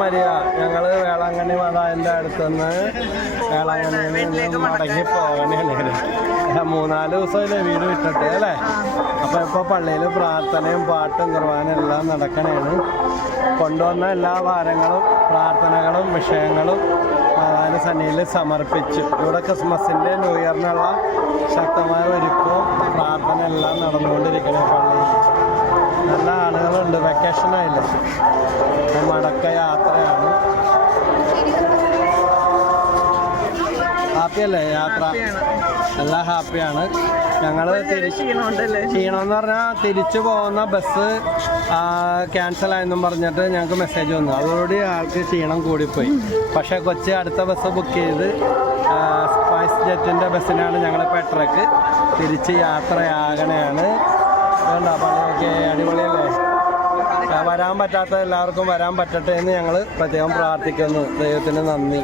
Maria ഞങ്ങള് വേളാങ്കണ്ണി മാതാവിന്റെ അടുത്തുനിന്ന് വേളാങ്കണ്ണിയിൽ നിന്ന് മടങ്ങി പോകണേണ്. 3-4 ദിവസമല്ലേ വീട് വിട്ടിട്ട് അല്ലേ? അപ്പൊ ഇപ്പൊ പള്ളിയിൽ പ്രാർത്ഥനയും പാട്ടും കുർബാനയും എല്ലാം നടക്കണേണ്. കൊണ്ടുവന്ന എല്ലാ ഭാരങ്ങളും പ്രാർത്ഥനകളും വിഷയങ്ങളും മാതാവിന്റെ സന്നിധിയിൽ സമർപ്പിച്ചു. ഇവിടെ ക്രിസ്മസിന്റെ ന്യൂ ഇയറിനുള്ള ശക്തമായ ഒരുക്കവും പ്രാർത്ഥന എല്ലാം നടന്നുകൊണ്ടിരിക്കണേ. പള്ളിയിൽ നല്ല ആളുകളുണ്ട്. വെക്കേഷനായില്ലേ, മടക്ക യാത്രയാണ്. ഹാപ്പിയല്ലേ യാത്ര? എല്ലാം ഹാപ്പിയാണ്. ഞങ്ങൾ ക്ഷീണമെന്ന് പറഞ്ഞാൽ തിരിച്ചു പോകുന്ന ബസ് ക്യാൻസലായെന്നും പറഞ്ഞിട്ട് ഞങ്ങൾക്ക് മെസ്സേജ് വന്നു. അതോടുകൂടി ആൾക്ക് ക്ഷീണം കൂടിപ്പോയി. പക്ഷേ കൊച്ചി അടുത്ത ബസ് ബുക്ക് ചെയ്ത് സ്പൈസ് ജെറ്റിൻ്റെ ബസ്സിനാണ് ഞങ്ങൾ പെട്രക്ക് തിരിച്ച് യാത്രയാകണയാണ്. വേണ്ട പള്ളിയൊക്കെ അടിപൊളിയല്ലേ? വരാൻ പറ്റാത്ത എല്ലാവർക്കും വരാൻ പറ്റട്ടെ എന്ന് ഞങ്ങൾ പ്രത്യേകം പ്രാർത്ഥിക്കുന്നു. ദൈവത്തിന് നന്ദി.